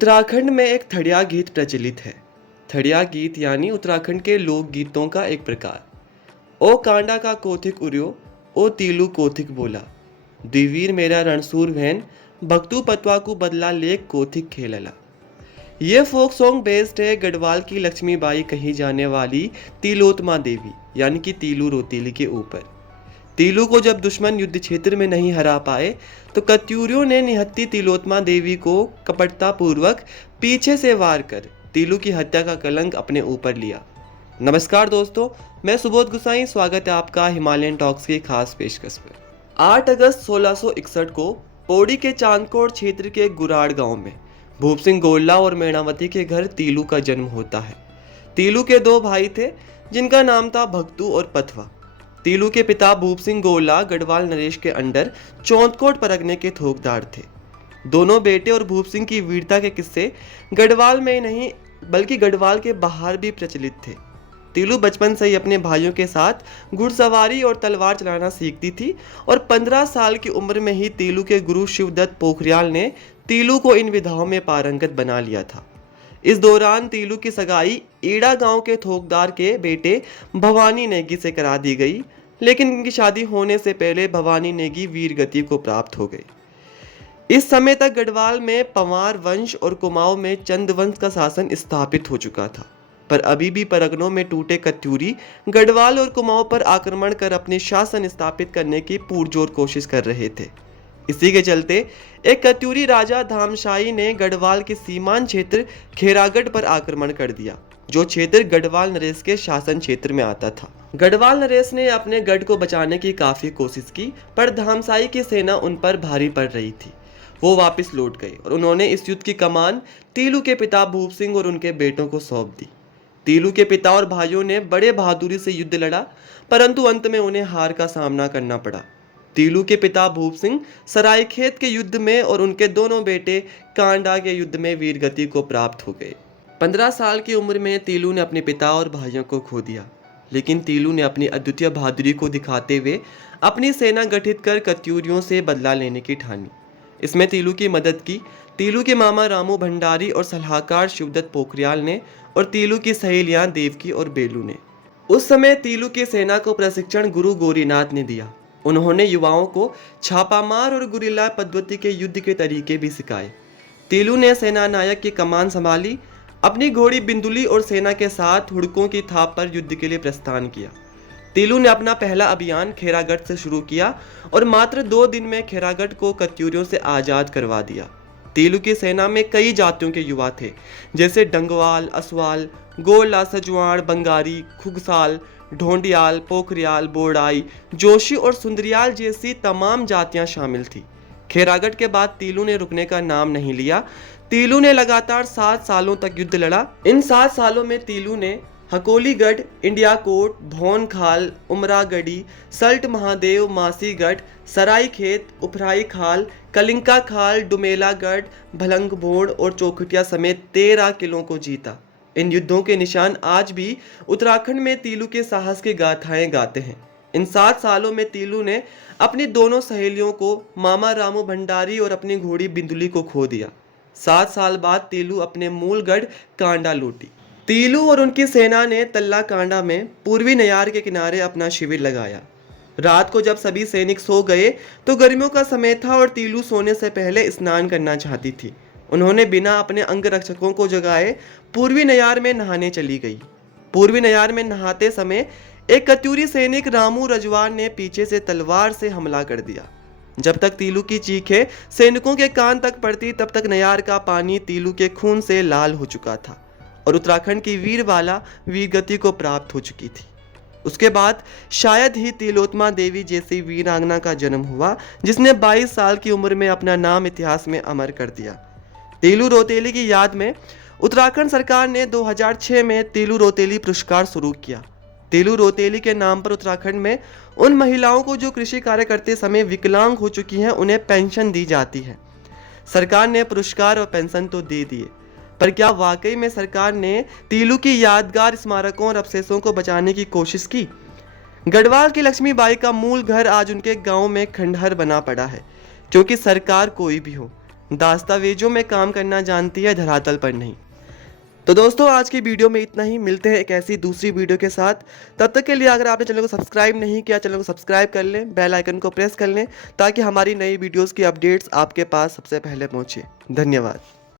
उत्तराखंड में एक थड़िया गीत प्रचलित है। थड़िया गीत यानी उत्तराखंड के लोक गीतों का एक प्रकार। ओ कांडा का कोथिक उर्यो, ओ तीलू कोथिक बोला, दिवीर मेरा रणसूर वहन, भक्तू पतवा को बदला लेक कोथिक खेलला। ये फोक सॉन्ग बेस्ड है गढ़वाल की लक्ष्मीबाई कही जाने वाली तिलोत्मा देवी यानी कि तीलू रोतेली के ऊपर। तीलू को जब दुश्मन युद्ध क्षेत्र में नहीं हरा पाए तो कत्यूरियों ने निहत्ती तिलोत्मा देवी को कपटता पूर्वक पीछे से वार कर तीलू की हत्या का कलंक अपने ऊपर लिया। नमस्कार दोस्तों, मैं सुबोध गुसाई, स्वागत है आपका हिमालयन टॉक्स की खास पेशकश पर। 8 अगस्त 1661 को पौड़ी के चांदकोट क्षेत्र के गुराड़ गांव में भूप सिंह गोल्ला और मैणावती के घर तीलू का जन्म होता है। तीलू के 2 भाई थे जिनका नाम था भक्तू और पथवा। तीलू के पिता भूप सिंह गोला गढ़वाल नरेश के अंडर चौंतकोट परगने के थोकदार थे। दोनों बेटे और भूप सिंह की वीरता के किस्से गढ़वाल में नहीं बल्कि गढ़वाल के बाहर भी प्रचलित थे। तीलू बचपन से ही अपने भाइयों के साथ घुड़सवारी और तलवार चलाना सीखती थी और 15 साल की उम्र में ही तीलू के गुरु शिवदत्त पोखरियाल ने तीलू को इन विधाओं में पारंगत बना लिया था। इस दौरान तीलू की सगाई ईड़ा गांव के थोकदार के बेटे भवानी नेगी से करा दी गई, लेकिन इनकी शादी होने से पहले भवानी नेगी वीर गति को प्राप्त हो गई। इस समय तक गढ़वाल में पंवार वंश और कुमाऊं में चंद वंश का शासन स्थापित हो चुका था, पर अभी भी परगनों में टूटे कत्यूरी गढ़वाल और कुमाऊं पर आक्रमण कर अपने शासन स्थापित करने की पुरजोर कोशिश कर रहे थे। इसी के चलते एक कत्यूरी राजा धामशाही ने गढ़वाल के सीमांत क्षेत्र खेरागढ़ पर आक्रमण कर दिया, जो क्षेत्र गढ़वाल नरेश के शासन क्षेत्र में आता था। गढ़वाल नरेश ने अपने गढ़ को बचाने की काफी कोशिश की, पर धामशाही की सेना उन पर भारी पड़ रही थी। वो वापस लौट गए और उन्होंने इस युद्ध की कमान तीलू के पिता भूप सिंह और उनके बेटों को सौंप दी। तीलू के पिता और भाइयों ने बड़े बहादुरी से युद्ध लड़ा, परंतु अंत में उन्हें हार का सामना करना पड़ा। तीलू के पिता भूप सिंह सरायखेत के युद्ध में और उनके दोनों बेटे कांडा के युद्ध में वीरगति को प्राप्त हो गए। 15 साल की उम्र में तीलू ने अपने पिता और भाइयों को खो दिया, लेकिन तीलू ने अपनी अद्वितीय बहादुरी को दिखाते हुए अपनी सेना गठित कर कत्यूरियों से बदला लेने की ठानी। इसमें तीलू की मदद की तीलू के मामा रामू भंडारी और सलाहकार शिवदत्त पोखरियाल ने और तीलू की सहेलियां देवकी और बेलू ने। उस समय तीलू की सेना को प्रशिक्षण गुरु गौरीनाथ ने दिया। उन्होंने युवाओं को छापामार और गुरिल्ला पद्धति के युद्ध के तरीके भी सिखाए। तीलू ने सेना नायक की कमान संभाली, अपनी घोड़ी बिंदुली और सेना के साथ हुड़कों की थाप पर युद्ध के लिए प्रस्थान किया। तीलू ने अपना पहला अभियान खेरागढ़ से शुरू किया और मात्र 2 दिन में खेरागढ़ को कत्यूरियों से आजाद करवा दिया। तीलू की सेना में कई जातियों के युवा थे, जैसे डंगवाल, असवाल, गोला, सजवाण, बंगारी, खुगसाल, ढोंडियाल, पोखरियाल, बोड़ाई, जोशी और सुंदरियाल जैसी तमाम जातियां शामिल थी। खेरागढ़ के बाद तीलू ने रुकने का नाम नहीं लिया। तीलू ने लगातार 7 सालों तक युद्ध लड़ा। इन 7 सालों में तीलू ने हकोलीगढ़, इंडियाकोट, भौनखाल, उमरागढ़ी, सल्ट महादेव, मासीगढ़, सरायखेत, उपराई खाल, कलिंका खाल, डुमेलागढ़, भलंगभोड़ और चौखटिया समेत 13 किलों को जीता। इन युद्धों के निशान आज भी उत्तराखंड में तीलू के साहस की गाथाएं गाते हैं। इन 7 सालों में तीलू ने अपनी दोनों सहेलियों को, मामा रामू भंडारी और अपनी घोड़ी बिंदुली को खो दिया। 7 साल बाद तीलू अपने मूल गढ़ कांडा लौटी। तीलू और उनकी सेना ने तल्ला कांडा में पूर्वी नयार के किनारे अपना शिविर लगाया। रात को जब सभी सैनिक सो गए तो गर्मियों का समय था और तीलू सोने से पहले स्नान करना चाहती थी। उन्होंने बिना अपने अंगरक्षकों को जगाए पूर्वी नयार में नहाने चली गई। पूर्वी नयार में नहाते समय एक कत्यूरी सैनिक रामू रजवार ने पीछे से तलवार से हमला कर दिया। जब तक तीलू की चीखें सैनिकों के कान तक पड़ती, तब तक नयार का पानी तीलू के खून से लाल हो चुका था और उत्तराखंड की वीरबाला वीरगति को प्राप्त हो चुकी थी। उसके बाद शायद ही तिलोत्मा देवी जैसी वीरांगना का जन्म हुआ, जिसने 22 साल की उम्र में अपना नाम इतिहास में अमर कर दिया। तीलू रोतेली की याद में उत्तराखंड सरकार ने 2006 में तीलू रोतेली पुरस्कार शुरू किया। तीलू रोतेली के नाम पर उत्तराखंड में उन महिलाओं को जो कृषि कार्य करते समय विकलांग हो चुकी हैं, उन्हें पेंशन दी जाती है। सरकार ने पुरस्कार और पेंशन तो दे दिए, पर क्या वाकई में सरकार ने तीलू की यादगार स्मारकों और अवशेषों को बचाने की कोशिश की? गढ़वाल की लक्ष्मीबाई का मूल घर आज उनके गांव में खंडहर बना पड़ा है, क्योंकि सरकार कोई भी हो, दस्तावेजों में काम करना जानती है, धरातल पर नहीं। तो दोस्तों आज की वीडियो में इतना ही। मिलते हैं एक ऐसी दूसरी वीडियो के साथ। तब तक के लिए अगर आपने चैनल को सब्सक्राइब नहीं किया, चैनल को सब्सक्राइब कर लें, बेल आइकन को प्रेस कर लें ताकि हमारी नई वीडियोस की अपडेट्स आपके पास सबसे पहले पहुंचे। धन्यवाद।